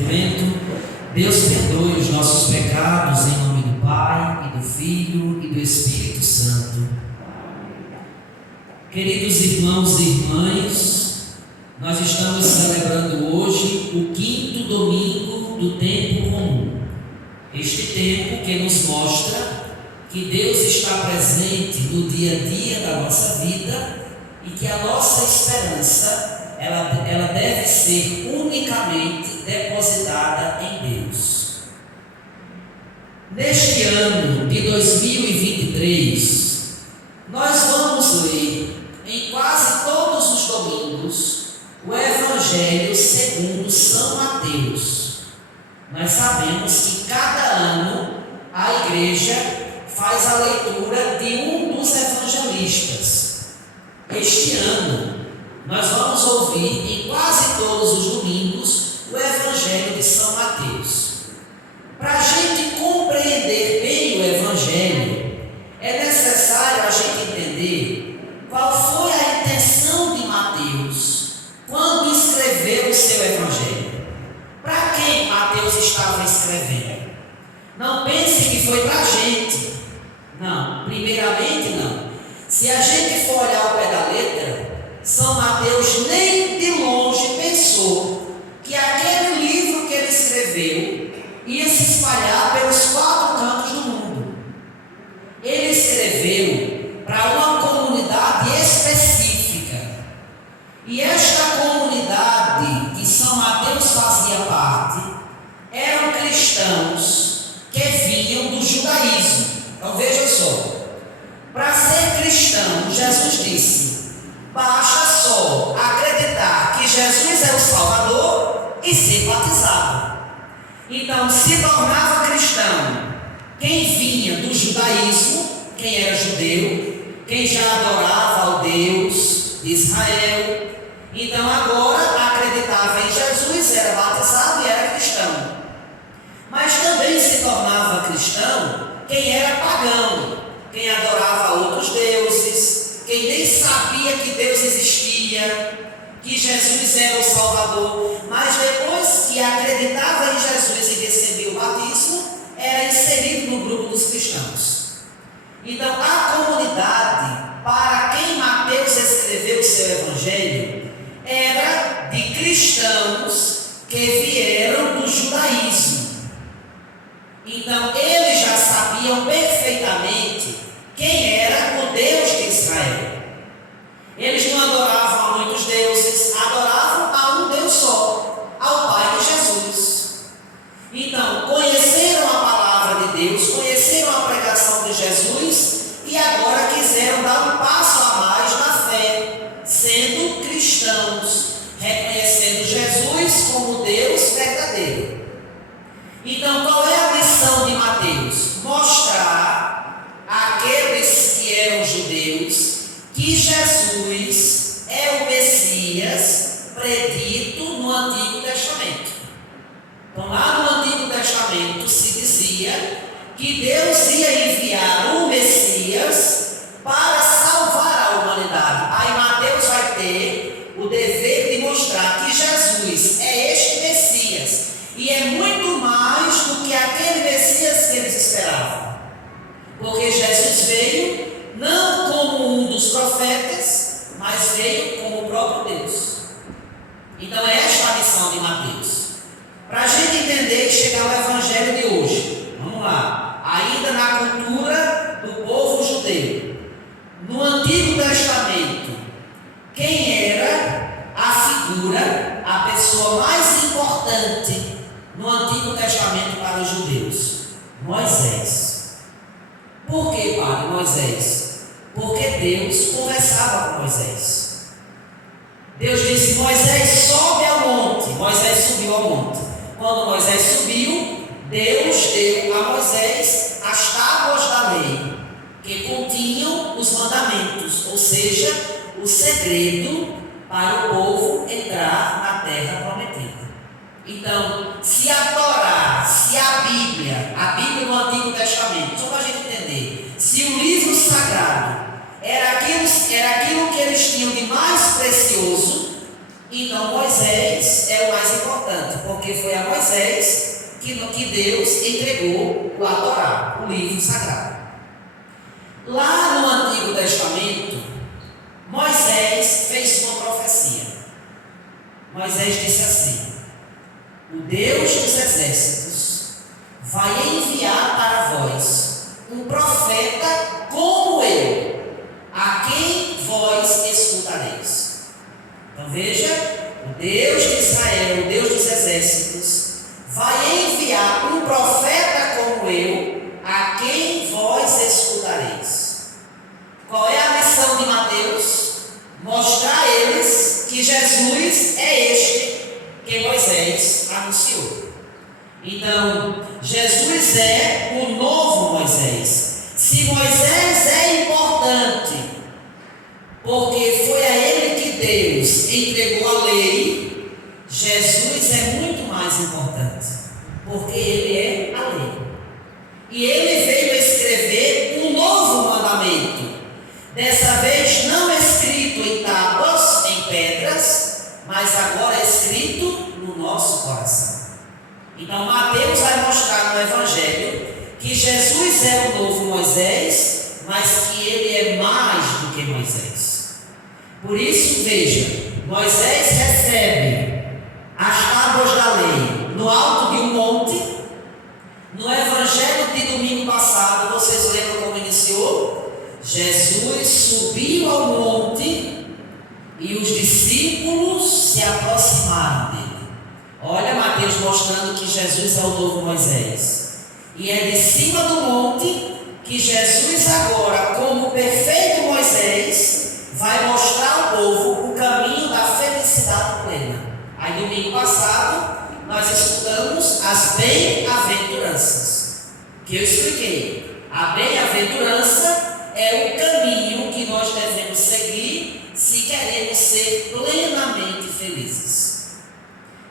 Deus perdoe os nossos pecados em nome do Pai, e do Filho e do Espírito Santo. Queridos irmãos e irmãs, nós estamos celebrando hoje o 5º domingo do tempo comum. Este tempo que nos mostra que Deus está presente no dia a dia da nossa vida e que a nossa esperança ela deve ser unicamente depositada em Deus. Neste ano de 2023, nós vamos ler em quase todos os domingos o Evangelho segundo São Mateus. Nós sabemos que cada ano a igreja faz a leitura de um dos evangelistas. Este ano nós vamos ouvir em quase todos os domingos o Evangelho de São Mateus. Para a gente compreender bem o Evangelho, é necessário a gente entender qual foi a intenção de Mateus quando escreveu o seu Evangelho. Para quem Mateus estava escrevendo? Não pense que foi para a gente. Não, primeiramente não. Se a gente for olhar ao pé da letra, São Mateus nem de longe pensou que aquele livro que ele escreveu ia se espalhar pelos 4 cantos do mundo. Ele escreveu para uma comunidade específica. E esta comunidade que São Mateus fazia parte eram cristãos que vinham do judaísmo. Então veja só, para ser cristão, Jesus disse: basta só acreditar que Jesus é o Salvador e ser batizado. Então se tornava cristão quem vinha do judaísmo, quem era judeu, quem já adorava ao Deus de Israel. Então agora acreditava em Jesus, era batizado e era cristão. Mas também se tornava cristão quem era pagão, quem adorava outros deuses, quem nem sabia que Deus existia, que Jesus era o Salvador, mas depois que acreditava em Jesus e recebia o batismo, era inserido no grupo dos cristãos. Então a comunidade para quem Mateus escreveu o seu Evangelho era de cristãos que vieram do judaísmo. Então eles já sabiam perfeitamente quem era o Deus de Israel. Eles não adoravam a muitos deuses, adoravam a um Deus só, ao Pai de Jesus. Então conheceram a palavra de Deus, conheceram a pregação de Jesus e agora quiseram dar um passo a mais na fé, sendo cristãos, reconhecendo Jesus como Deus verdadeiro. Então qual é a missão de Mateus? Mostrar àqueles que eram judeus que Jesus é o Messias predito no Antigo Testamento. Então lá no Antigo Testamento se dizia que Deus ia enviar um Messias para salvar a humanidade. Aí Mateus vai ter o dever de mostrar que Jesus é este Messias e é muito mais do que aquele Messias que eles esperavam. Porque Jesus veio não como um dos profetas, mas veio como o próprio Deus. Então é esta a missão de Mateus. Para a gente entender e chegar ao Evangelho de hoje, vamos lá, ainda na cultura do povo judeu. No Antigo Testamento, quem era a figura, a pessoa mais importante no Antigo Testamento para os judeus? Moisés. Por que, padre, Moisés? Porque Deus conversava com Moisés. Deus disse: Moisés, sobe ao monte. Moisés subiu ao monte. Quando Moisés subiu, Deus deu a Moisés as tábuas da lei, que continham os mandamentos, ou seja, o segredo para o povo entrar na terra prometida. Então, se a Torá, se a Bíblia no Antigo Testamento, só para a gente entender, se o livro sagrado era aquilo que eles tinham de mais precioso, então Moisés é o mais importante. porque foi a Moisés que Deus entregou o Torá, o livro sagrado. Lá no Antigo Testamento, Moisés fez uma profecia. Moisés disse assim: o Deus dos exércitos vai enviar para vós um profeta como eu, a quem vós escutareis. Então veja, o Deus de Israel, o Deus dos exércitos, vai enviar um profeta como eu, a quem vós escutareis. Qual é a missão de Mateus? Mostrar a eles que Jesus é este que Moisés anunciou. Então, Jesus é o novo Moisés. Se Moisés é importante, porque foi a ele que Deus entregou a lei, Jesus é muito mais importante, porque ele é a lei. E ele veio escrever um novo mandamento, dessa vez não escrito em tábuas, em pedras, mas agora escrito no nosso coração. Então Mateus vai mostrar no Evangelho que Jesus é o novo Moisés, mas que ele é mais do que Moisés. Por isso, veja, Moisés recebe as tábuas da lei no alto de um monte. No Evangelho de domingo passado, vocês lembram como iniciou? Jesus subiu ao monte e os discípulos se aproximaram dele. Olha Mateus mostrando que Jesus é o novo Moisés. E é de cima do monte que Jesus agora, como perfeito Moisés, vai mostrar ao povo o caminho da felicidade plena. Aí domingo passado nós estudamos as bem-aventuranças, que eu expliquei. A bem-aventurança é o caminho que nós devemos seguir se queremos ser plenamente felizes.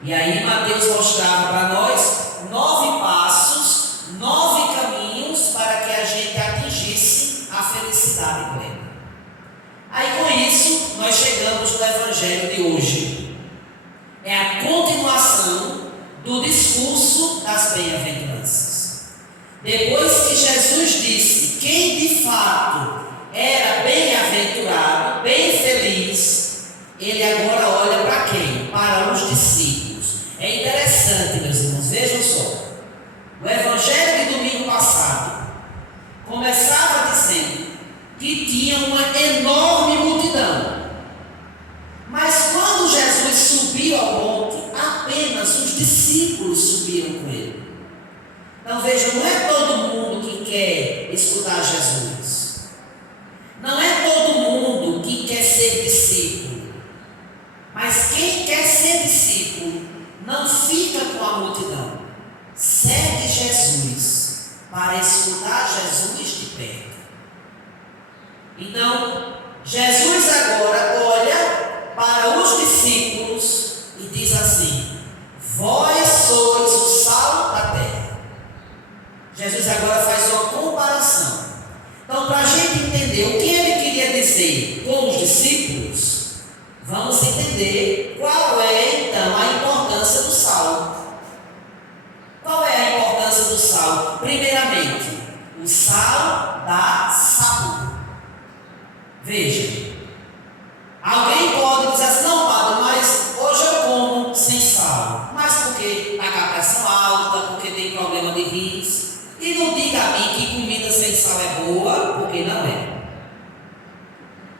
E aí Mateus mostrava para nós 9 passos, 9 caminhos para que a gente atingisse a felicidade plena. Aí com isso nós chegamos no Evangelho de hoje. É a continuação do discurso das bem-aventuranças. Depois que Jesus disse quem de fato era bem-aventurado, bem feliz, ele agora olha para quem? Para os discípulos. É interessante, meus irmãos, vejam só. O Evangelho de domingo passado começava dizendo que tinha uma enorme multidão. Mas quando Jesus subiu ao monte, apenas os discípulos subiram com ele. Então veja, não é todo mundo que quer escutar Jesus. Não é todo mundo que quer ser discípulo. Mas quem quer ser discípulo não fica com a multidão. Segue Jesus para escutar Jesus de perto. Então, Jesus agora olha para os discípulos e diz assim: vós sois o sal da terra. Jesus agora faz uma comparação. Então, para a gente entender o que ele queria dizer com os discípulos, vamos entender qual é então a importância do sal. Qual é a importância do sal? Primeiramente, o sal dá sabor. Veja, alguém pode dizer assim: não, padre, mas hoje eu como sem sal. Mas porque está com a pressão alta, porque tem problema de rins. E não diga a mim que comida sem sal é boa, porque não é.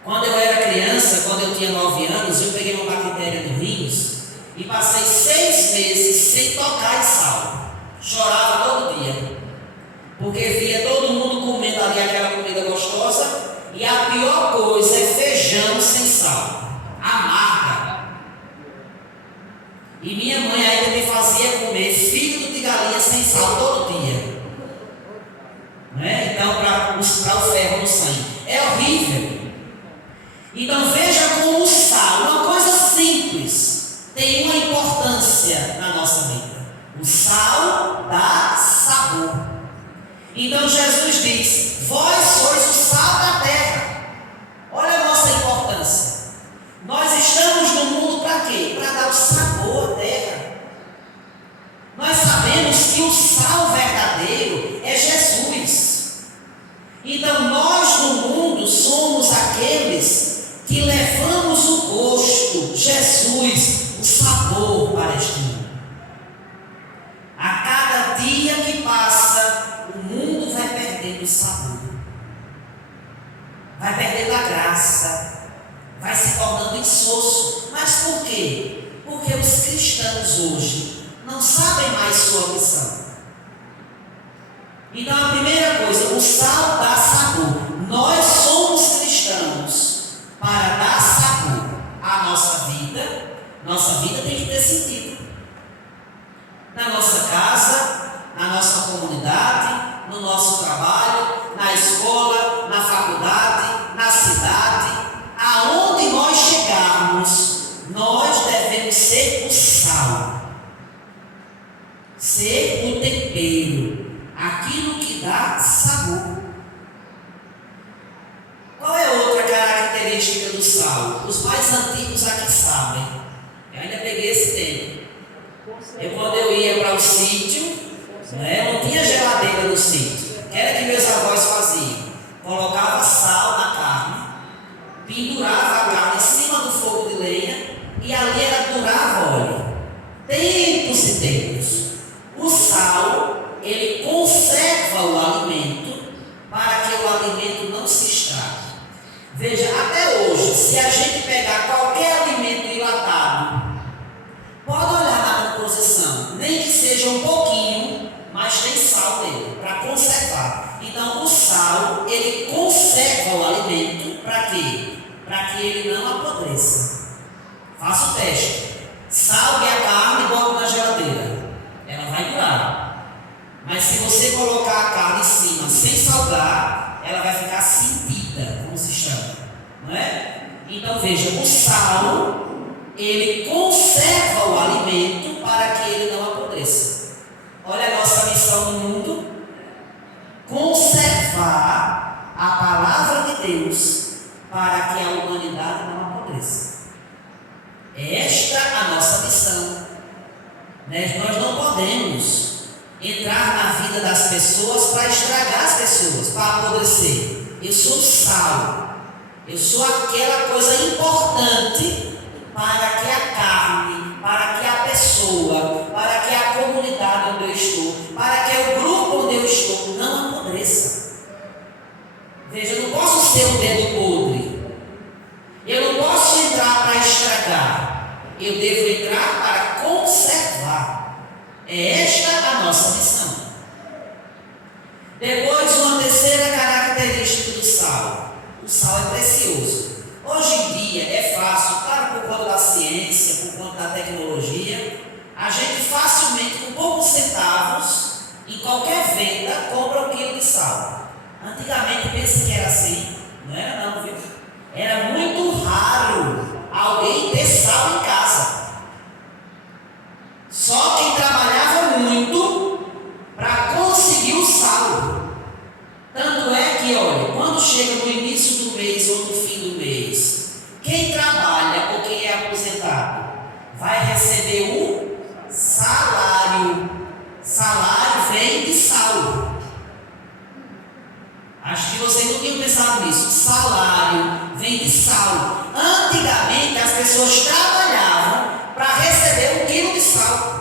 Quando eu era criança, quando eu tinha 9 anos, eu peguei uma bactéria no rins e passei 6 meses sem tocar em sal. Chorava todo dia, porque via todo mundo comendo ali aquela comida gostosa. E a pior coisa é feijão sem sal, amarga. E minha mãe ainda me fazia comer fígado de galinha sem sal todo dia, né? Então, para o ferro no sangue é horrível. Então veja como o sal, uma coisa simples, tem uma importância na nossa vida. O sal dá sabor. Então Jesus diz: vós sois o sal da terra. Olha a nossa importância. Nós estamos no mundo para quê? Para dar o sabor à terra. que o sal verdadeiro é Jesus. Então nós no mundo somos aqueles que levamos o gosto, Jesus, o sabor para este mundo. A cada dia que passa, o mundo vai perdendo o sabor, vai perdendo a graça, vai se tornando insosso. Mas por quê? Porque os cristãos hoje não sabem mais sua missão. Então a primeira coisa, o sal dá sabor. Nós somos cristãos para dar sabor à nossa vida. Nossa vida tem que ter sentido. Na nossa casa, na nossa comunidade, no nosso trabalho, na escola, na faculdade, na cidade, aonde nós chegarmos, nós devemos ser o sal, ser o tempero, aquilo que dá sabor. Qual é outra característica do sal? Os mais antigos aqui sabem. Eu ainda peguei esse tempo. Quando eu ia para o sítio, não tinha geladeira no sítio. O que era que meus avós faziam? Colocava sal na carne, pendurava a carne em cima do fogo de lenha e ali ela durava óleo. Tempos e tempos. O sal, ele conserva o alimento para que o alimento não se estrague. Veja, até hoje, se a gente pegar qualquer alimento enlatado, pode olhar na composição, nem que seja um pouquinho, mas tem sal nele, para conservar. Então o sal, ele conserva o alimento, para quê? Para que ele não apodreça. Faça o teste. Salgue a carne e bote na geladeira. Ela vai durar. Mas se você colocar a carne em cima sem salgar, ela vai ficar sentida, como se chama. Não é? Então veja, o sal, ele conserva o alimento para que ele não apodreça. Olha a nossa missão no mundo: conservar a palavra de Deus para que a humanidade não apodreça. Esta é a nossa missão. Nós não podemos entrar na vida das pessoas para estragar as pessoas, para apodrecer. Eu sou sal, eu sou aquela coisa importante para que a carne, para que a pessoa, para que a comunidade onde eu estou, para que o grupo onde eu estou não apodreça. Veja, eu não posso ser um dedo podre, eu não posso entrar para estragar, eu devo entrar para conservar. É esta a nossa missão. Depois, uma terceira característica do sal: o sal é precioso. Hoje em dia é fácil, claro, por conta da ciência, por conta da tecnologia, a gente facilmente, com poucos centavos, em qualquer venda, compra 1 quilo de sal. Antigamente, pensa que era assim. Não era não, viu? Era muito raro alguém ter sal em casa. Só quem trabalhava muito para conseguir o sal. Tanto é que, olha, quando chega no início do mês ou no fim do mês, quem trabalha ou quem é aposentado vai receber um salário. Salário vem de sal. Acho que vocês não tinham pensado nisso. Salário vem de sal. Antigamente as pessoas trabalhavam para receber 1 quilo de sal.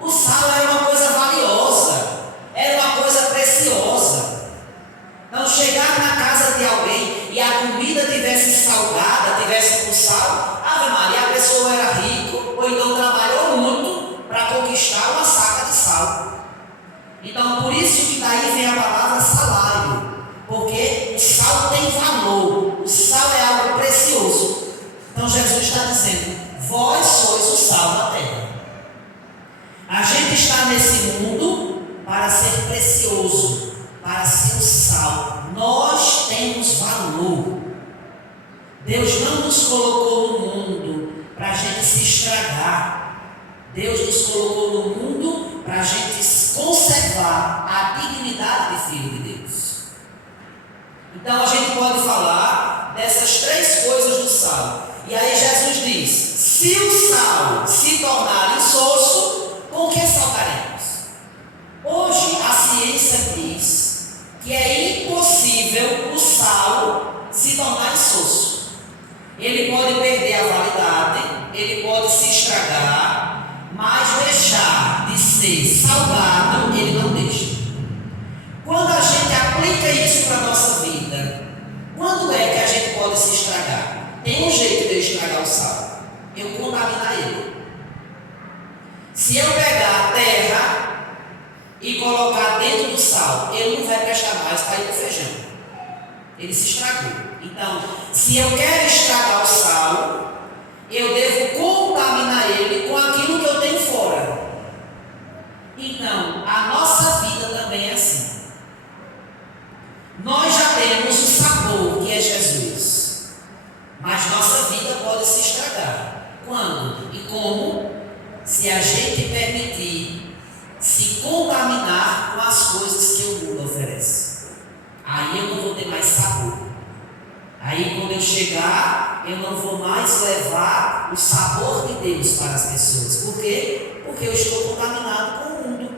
O sal era uma coisa valiosa, era uma coisa preciosa. Então, chegar na casa de alguém e a comida tivesse salgada, tivesse com sal, Ave Maria, a pessoa era rica ou então trabalhou muito para conquistar uma saca de sal. Então, por isso que daí vem a palavra salário, porque o sal tem valor, o sal é algo precioso. Então, Jesus está dizendo: vós sois o sal da terra. A gente está nesse mundo para ser precioso, para ser o sal. Nós temos valor. Deus não nos colocou no mundo para a gente se estragar. Deus nos colocou no mundo para a gente conservar a dignidade de filho de Deus. Então a gente pode falar dessas 3 coisas do sal. E aí Jesus diz: se o sal se tornar insosso, com que salgaremos? ser salgado, ele não deixa. Quando a gente aplica isso para a nossa vida, quando é que a gente pode se estragar? Tem um jeito de eu estragar o sal: eu contaminar ele. Se eu pegar a terra e colocar dentro do sal, ele não vai prestar mais para ir para o feijão. Ele se estragou. Então, se eu quero estragar o sal, eu devo contaminar ele com aquilo que eu tenho fora. Então, a nossa vida também é assim. Nós já temos o sabor que é Jesus, mas nossa vida pode se estragar. Quando e como? Se a gente permitir se contaminar com as coisas que o mundo oferece. Aí eu não vou ter mais sabor. Aí quando eu chegar, eu não vou mais levar o sabor de Deus para as pessoas. Por quê? Porque eu estou contaminado com o mundo.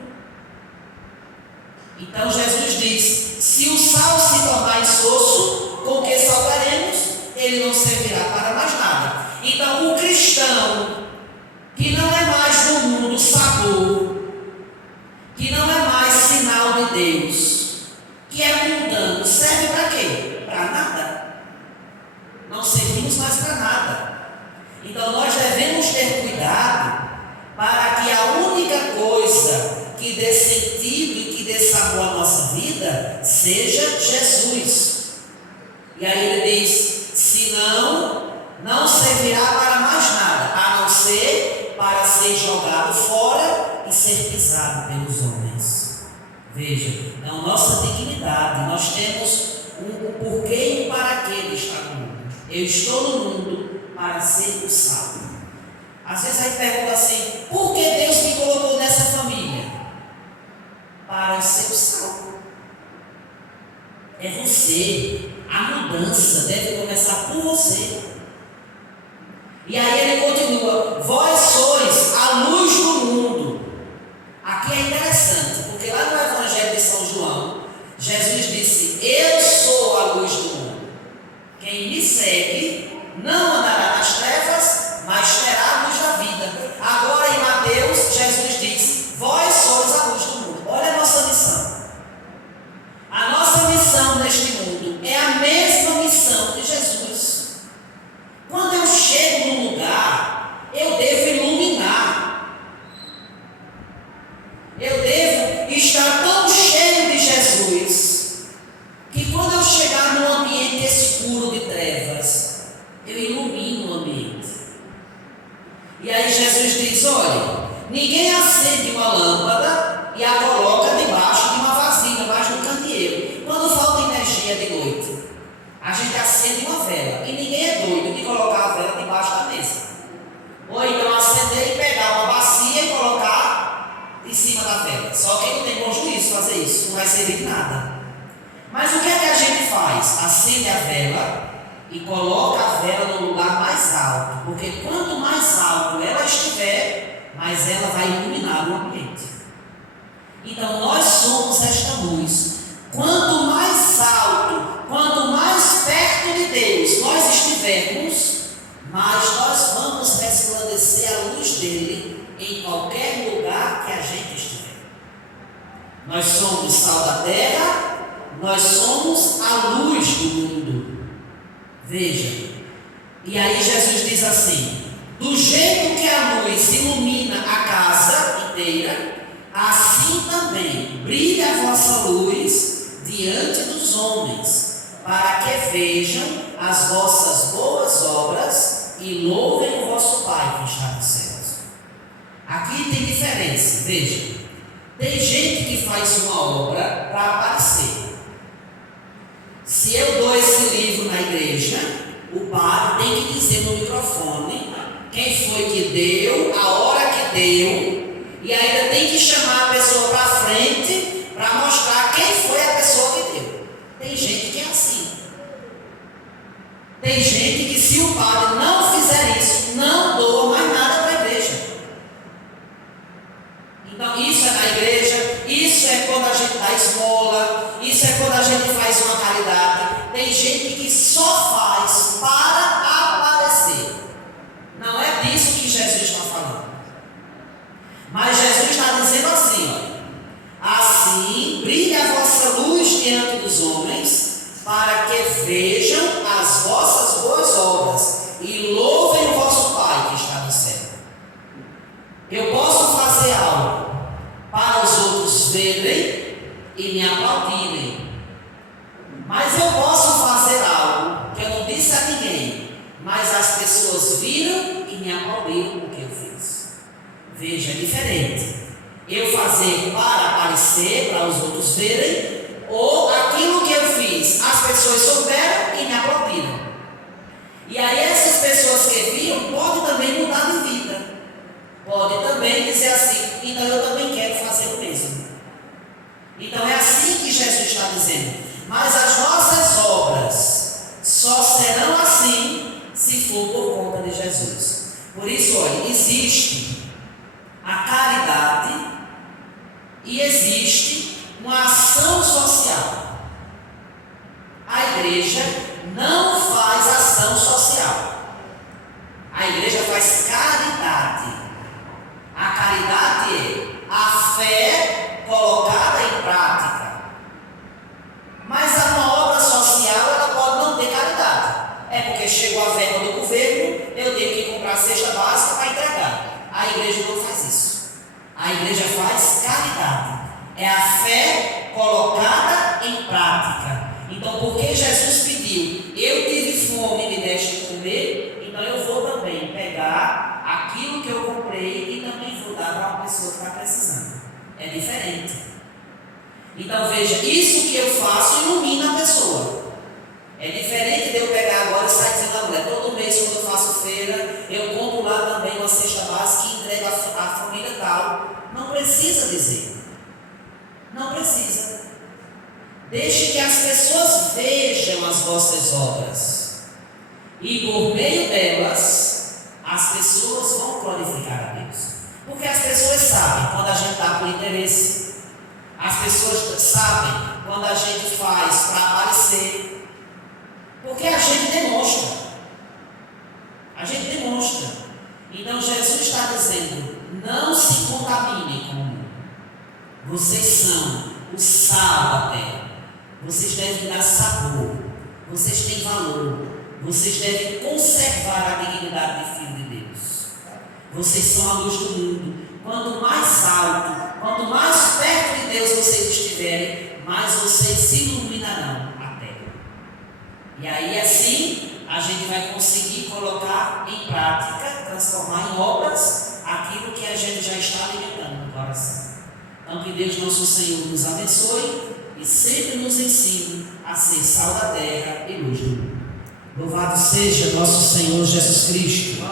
Então Jesus diz: se o sal se tornar insosso, com que salgaremos? Ele não servirá para mais nada. Então o cristão que não é mais no mundo sabor, que não é mais sinal de Deus, que é mundano, serve para quê? Para nada. Não servimos mais para nada. Então nós devemos ter cuidado para que a única coisa que dê sentido e que dê sabor à nossa vida seja Jesus. E aí ele diz: senão não servirá para mais nada, a não ser para ser jogado fora e ser pisado pelos homens. Veja, então nossa dignidade, nós temos um porquê e um para que ele está no mundo. Eu estou no mundo para ser o sal. Às vezes a gente pergunta assim: por que Deus me colocou nessa família? Para ser o sal. É você. A mudança deve começar por você. E aí ele continua: vós sois a luz do mundo. Aqui é interessante, porque lá no Evangelho de São João, Jesus disse: eu sou a luz do mundo. Quem me segue não andará nas trevas, mas terá a luz da vida. Agora em Mateus, Jesus diz: vós sois a luz do mundo. Olha a nossa missão. A nossa missão neste mundo é a mesma missão de Jesus. Quando eu chego num lugar, eu devo iluminar. Eu devo estar tão cheio de Jesus que quando eu chegar num ambiente escuro de trevas, eu ilumino o ambiente. E aí Jesus diz: olha, ninguém acende uma lâmpada e a coloca debaixo de uma vasilha, debaixo do candeeiro. Quando falta energia de noite, a gente acende uma vela. E ninguém é doido de colocar a vela debaixo da mesa. Ou então acender e pegar uma bacia e colocar em cima da vela. Só quem não tem bom juízo fazer isso, não vai servir de nada. Mas o que é que a gente faz? Acende a vela e coloca a vela no lugar mais alto. Porque quanto mais alto ela estiver, mais ela vai iluminar o ambiente. Então nós somos esta luz. Quanto mais alto, quanto mais perto de Deus nós estivermos, mais nós vamos resplandecer a luz dele em qualquer lugar que a gente estiver. Nós somos sal da terra, nós somos a luz do mundo. Veja, e aí Jesus diz assim: do jeito que a luz ilumina a casa inteira, assim também brilha a vossa luz diante dos homens, para que vejam as vossas boas obras e louvem o vosso Pai que está nos céus. Aqui tem diferença, veja. Tem gente que faz uma obra para aparecer. Se eu dou esse livro na igreja, o padre tem que dizer no microfone quem foi que deu, a hora que deu, e ainda tem que chamar a pessoa para frente para mostrar quem foi a pessoa que deu. Tem gente que é assim. Tem gente que, se o padre não fizer isso, não doa mais nada para a igreja. Então isso é na igreja, isso é quando a gente dá esmola, isso é quando a gente faz uma caridade. Tem gente que só faz para aparecer. Não é disso que Jesus está falando. Mas Jesus está dizendo assim: verem e me aplaudirem. Mas eu posso fazer algo que eu não disse a ninguém, mas as pessoas viram e me aplaudiram o que eu fiz. Veja, é diferente. Eu fazer para aparecer, para os outros verem, ou aquilo que eu fiz, as pessoas souberam e me aplaudiram. E aí essas pessoas que viram podem também mudar de vida. Podem também dizer assim, então eu também quero fazer o mesmo. Então é assim que Jesus está dizendo. Mas as nossas obras só serão assim se for por conta de Jesus. Por isso, olha, existe a caridade e existe uma ação social. A igreja não faz ação social. A igreja faz caridade. A caridade é a fé colocada em prática. Mas uma obra social, ela pode não ter caridade. É porque chegou a verba do governo, eu tenho que comprar a cesta básica para entregar. A igreja não faz isso. A igreja faz caridade. É a fé colocada em prática. Então, porque Jesus pediu, eu tive fome e me deste de comer, então eu vou também pegar aquilo que eu comprei e também vou dar para uma pessoa que está precisando. É diferente. Então veja, isso que eu faço ilumina a pessoa. É diferente de eu pegar agora e sair dizendo a mulher, todo mês quando eu faço feira, eu compro lá também uma cesta básica e entrego à família tal. Não precisa dizer. Não precisa. Deixe que as pessoas vejam as vossas obras. E por meio delas, as pessoas vão glorificar a Deus. Porque as pessoas sabem quando a gente está por interesse. As pessoas sabem quando a gente faz para aparecer. Porque a gente demonstra. A gente demonstra. Então Jesus está dizendo, não se contaminem com o mundo. Vocês são o sal da terra. Vocês devem dar sabor. Vocês têm valor. Vocês devem conservar a dignidade de filho de Deus. Vocês são a luz do mundo. Quanto mais alto, quanto mais perto de Deus vocês estiverem, mais vocês se iluminarão a terra. E aí assim a gente vai conseguir colocar em prática, transformar em obras aquilo que a gente já está alimentando no coração. Então que Deus nosso Senhor nos abençoe e sempre nos ensine a ser sal da terra e luz do mundo. Louvado seja nosso Senhor Jesus Cristo.